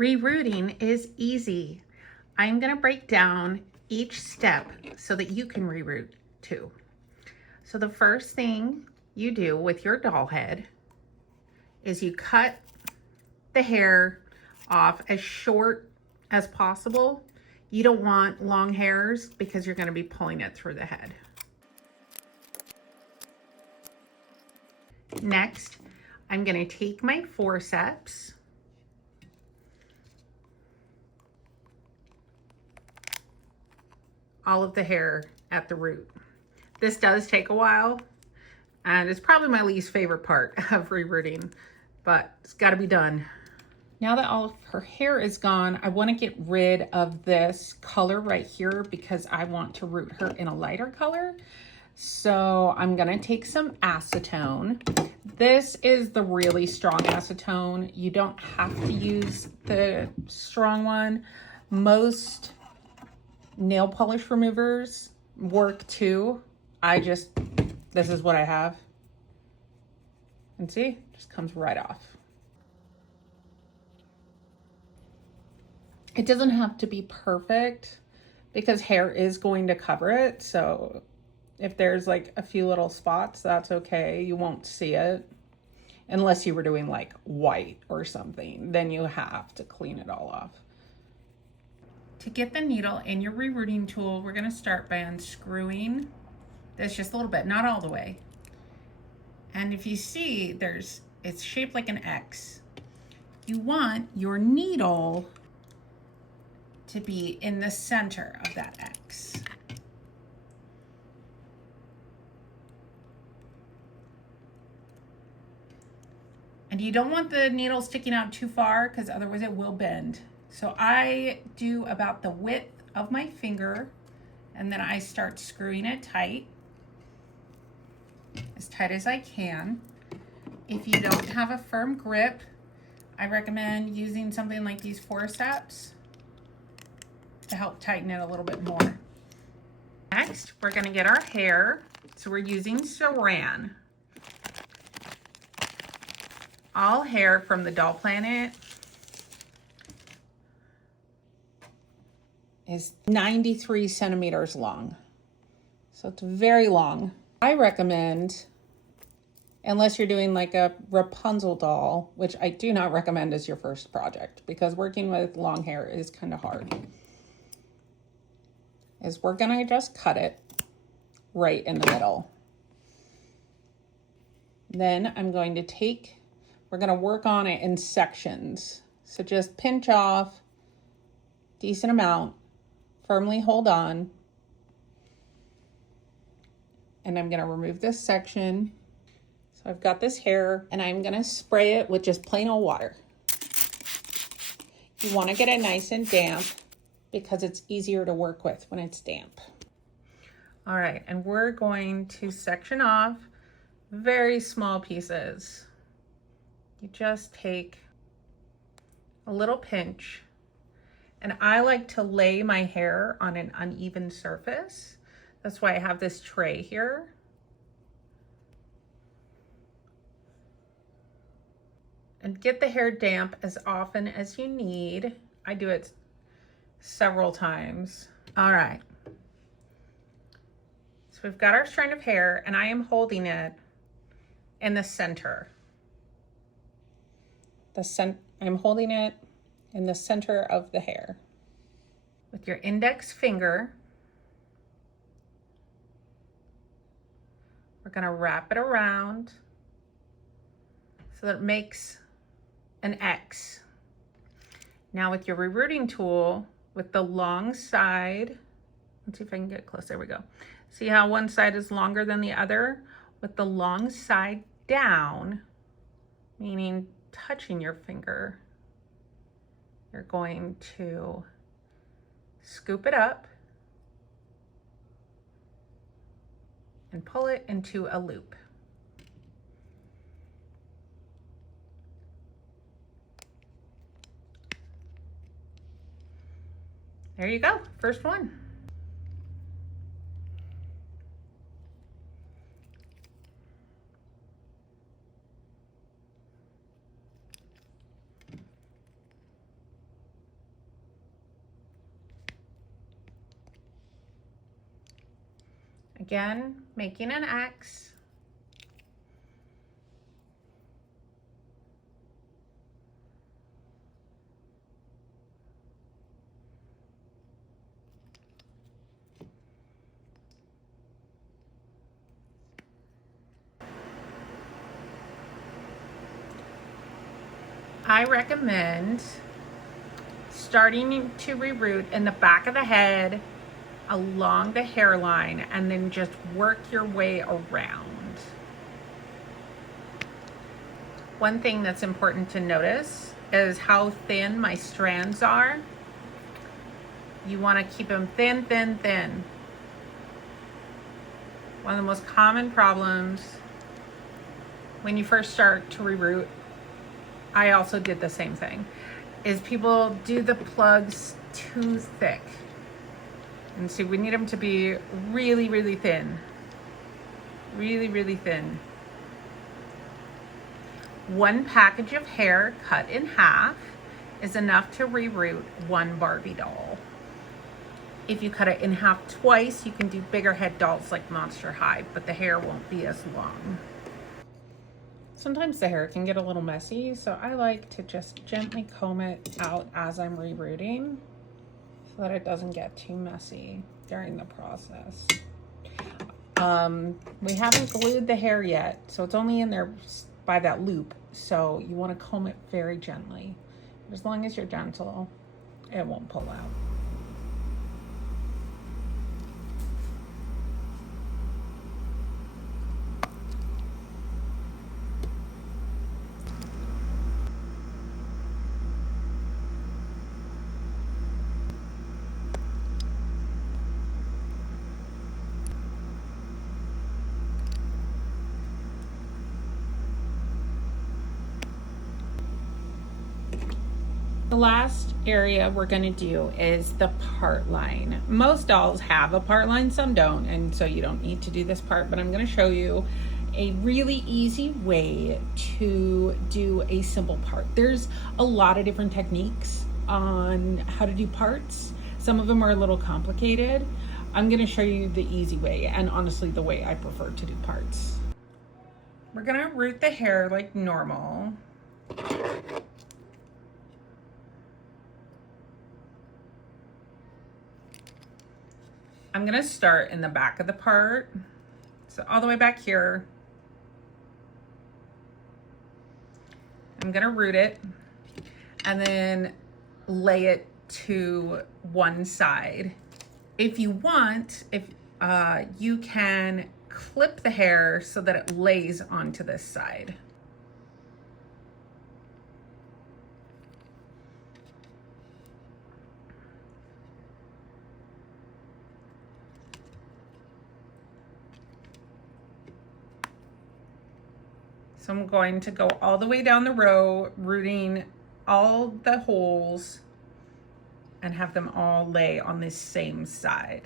Rerooting is easy. I'm going to break down each step so that you can reroot too. So the first thing you do with your doll head is you cut the hair off as short as possible. You don't want long hairs because you're going to be pulling it through the head. Next, I'm going to take my forceps all of the hair at the root. This does take a while, and it's probably my least favorite part of rerooting, but it's got to be done. Now that all of her hair is gone, I want to get rid of this color right here because I want to root her in a lighter color. So I'm going to take some acetone. This is the really strong acetone. You don't have to use the strong one. Most nail polish removers work too. This is what I have. And see, just comes right off. It doesn't have to be perfect because hair is going to cover it. So if there's like a few little spots, that's okay. You won't see it unless you were doing like white or something. Then you have to clean it all off. To get the needle in your rerooting tool, we're going to start by unscrewing this just a little bit, not all the way. And if you see, it's shaped like an X. You want your needle to be in the center of that X. And you don't want the needle sticking out too far because otherwise it will bend. So I do about the width of my finger, and then I start screwing it tight as I can. If you don't have a firm grip, I recommend using something like these forceps to help tighten it a little bit more. Next, we're going to get our hair. So we're using Saran. All hair from the Doll Planet is 93 centimeters long. So it's very long. I recommend, unless you're doing like a Rapunzel doll, which I do not recommend as your first project because working with long hair is kind of hard, is we're gonna just cut it right in the middle. Then we're gonna work on it in sections. So just pinch off decent amount, firmly hold on, and I'm gonna remove this section. So I've got this hair and I'm gonna spray it with just plain old water. You wanna get it nice and damp because it's easier to work with when it's damp. All right, and we're going to section off very small pieces. You just take a little pinch, and I like to lay my hair on an uneven surface. That's why I have this tray here. And get the hair damp as often as you need. I do it several times. All right. So we've got our strand of hair and I am holding it in the center. I'm holding it in the center of the hair. With your index finger, we're gonna wrap it around so that it makes an X. Now with your rerooting tool, with the long side, let's see if I can get close, there we go. See how one side is longer than the other? With the long side down, meaning touching your finger, you're going to scoop it up and pull it into a loop. There you go, first one. Again, making an X. I recommend starting to reroot in the back of the head, along the hairline, and then just work your way around. One thing that's important to notice is how thin my strands are. You want to keep them thin, thin, thin. One of the most common problems when you first start to reroot, I also did the same thing, is people do the plugs too thick. And so we need them to be really, really thin. Really, really thin. One package of hair cut in half is enough to reroot one Barbie doll. If you cut it in half twice, you can do bigger head dolls like Monster High, but the hair won't be as long. Sometimes the hair can get a little messy, so I like to just gently comb it out as I'm rerooting so that it doesn't get too messy during the process. We haven't glued the hair yet, so it's only in there by that loop, so you want to comb it very gently. As long as you're gentle, it won't pull out. The last area we're going to do is the part line. Most dolls have a part line, some don't, and so you don't need to do this part, but I'm going to show you a really easy way to do a simple part. There's a lot of different techniques on how to do parts. Some of them are a little complicated. I'm going to show you the easy way, and honestly the way I prefer to do parts. We're going to root the hair like normal. I'm gonna start in the back of the part, so all the way back here. I'm gonna root it and then lay it to one side. If you want, you can clip the hair so that it lays onto this side. So I'm going to go all the way down the row, rooting all the holes and have them all lay on this same side.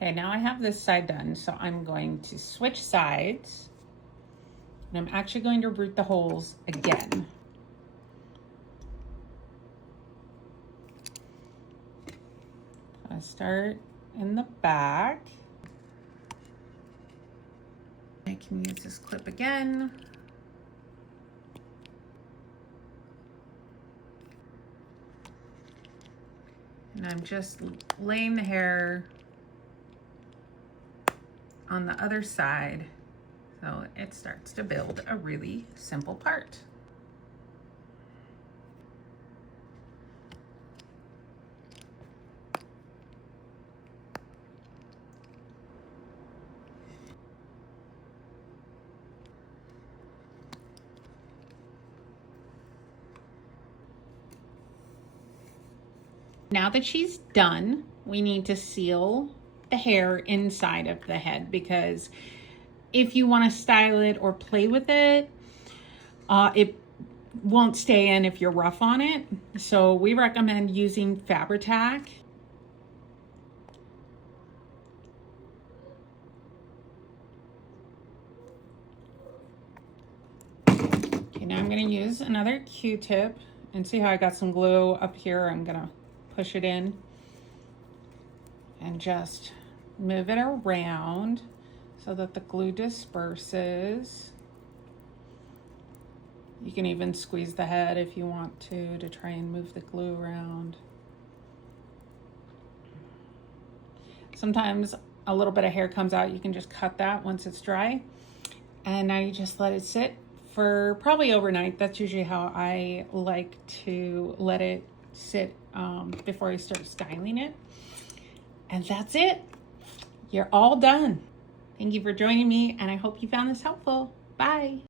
Okay, now I have this side done, so I'm going to switch sides, and I'm actually going to root the holes again. I start in the back. I can use this clip again. And I'm just laying the hair on the other side, so it starts to build a really simple part. Now that she's done, we need to seal the hair inside of the head, because if you want to style it or play with it, it won't stay in if you're rough on it. So we recommend using Fabri-Tac. Okay, now I'm going to use another Q-tip, and see how I got some glue up here. I'm going to push it in and just move it around so that the glue disperses. You can even squeeze the head if you want to try and move the glue around. Sometimes a little bit of hair comes out. You can just cut that once it's dry. And now you just let it sit for probably overnight. That's usually how I like to let it sit before I start styling it. And that's it. You're all done. Thank you for joining me, and I hope you found this helpful. Bye.